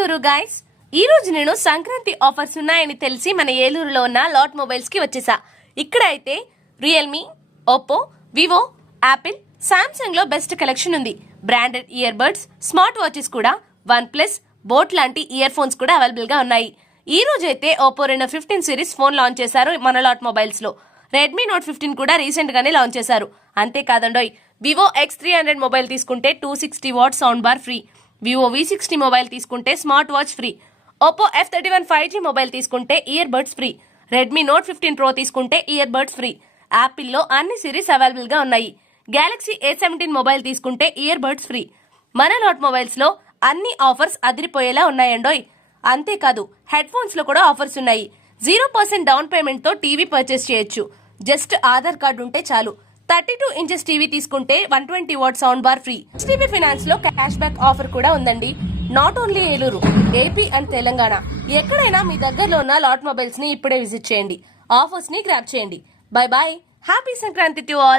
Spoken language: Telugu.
ఏలూరు గైస్, ఈ రోజు నేను సంక్రాంతి ఆఫర్స్ ఉన్నాయని తెలిసి మన ఏలూరులో ఉన్న లాట్ మొబైల్స్ కి వచ్చేసా. ఇక్కడ అయితే Realme, Oppo, Vivo, Apple, Samsung లో బెస్ట్ కలెక్షన్ ఉంది. Branded earbuds, smart watches కూడా, వన్ ప్లస్, బోట్ లాంటి ఇయర్ ఫోన్స్ కూడా అవైలబుల్ గా ఉన్నాయి. ఈ రోజు అయితే Oppo Reno 15 series phone launch చేశారు మన లాట్ మొబైల్స్ లో. రెడ్మీ నోట్ 15 కూడా రీసెంట్ గానే లాంచ్ చేశారు. అంతేకాదండోయ్, వివో X300 మొబైల్ తీసుకుంటే 260 watt sound bar free. Vivo V60 mobile తీసుకుంటే smart watch free. Oppo F31 5G mobile తీసుకుంటే ear buds free. Redmi Note 15 Pro తీసుకుంటే ఇయర్ బడ్స్ ఫ్రీ. యాపిల్లో అన్ని సిరీస్ అవైలబుల్ గా ఉన్నాయి. గెలాక్సీ A17 మొబైల్ తీసుకుంటే ఇయర్ బడ్స్ ఫ్రీ. మన లాట్ మొబైల్స్ లో అన్ని ఆఫర్స్ అదిరిపోయేలా ఉన్నాయండోయ్. అంతేకాదు, హెడ్ ఫోన్స్ లో కూడా ఆఫర్స్ ఉన్నాయి. 0% డౌన్ పేమెంట్ తో టీవీ పర్చేస్ చేయొచ్చు. జస్ట్ ఆధార్ కార్డు ఉంటే చాలు. 32 ఇంచెస్ టీవీ తీసుకుంటే 120 what sound bar free. HDB finance లో క్యాష్ బ్యాక్ ఆఫర్ కూడా ఉందండి. Not only Eluru, AP and Telangana ఎక్కడైనా మీ దగ్గరలో ఉన్న లాట్ మొబైల్స్ ని ఇప్పుడే విజిట్ చేయండి. ఆఫర్స్ ని గ్రాబ్ చేయండి. Bye bye, happy Sankranti to all.